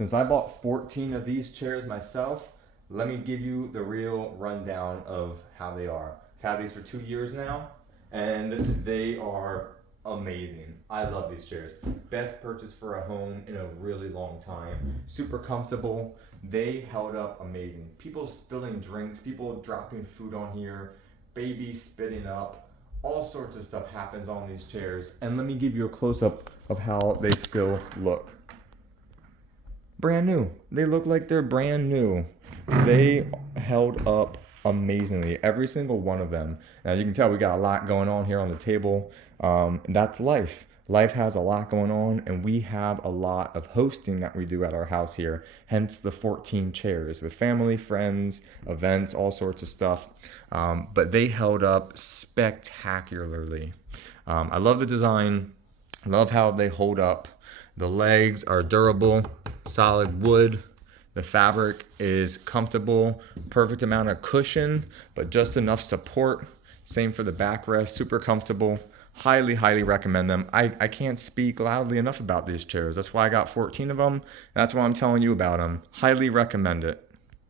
Since I bought 14 of these chairs myself, let me give you the real rundown of how they are. I've had these for 2 years now, and they are amazing. I love these chairs. Best purchase for a home in a really long time. Super comfortable. They held up amazing. People spilling drinks, people dropping food on here, babies spitting up. All sorts of stuff happens on these chairs. And let me give you a close-up of how they still look. Brand new. They look like they're brand new. They held up amazingly, every single one of them. As you can tell, we got a lot going on here on the table. That's life. Life has a lot going on, and we have a lot of hosting that we do at our house here. Hence the 14 chairs with family, friends, events, all sorts of stuff. But they held up spectacularly. I love the design. Love how they hold up. The legs are durable, solid wood. The fabric is comfortable, perfect amount of cushion, but just enough support. Same for the backrest, super comfortable. Highly, highly recommend them. I can't speak loudly enough about these chairs. That's why I got 14 of them. That's why I'm telling you about them. Highly recommend it.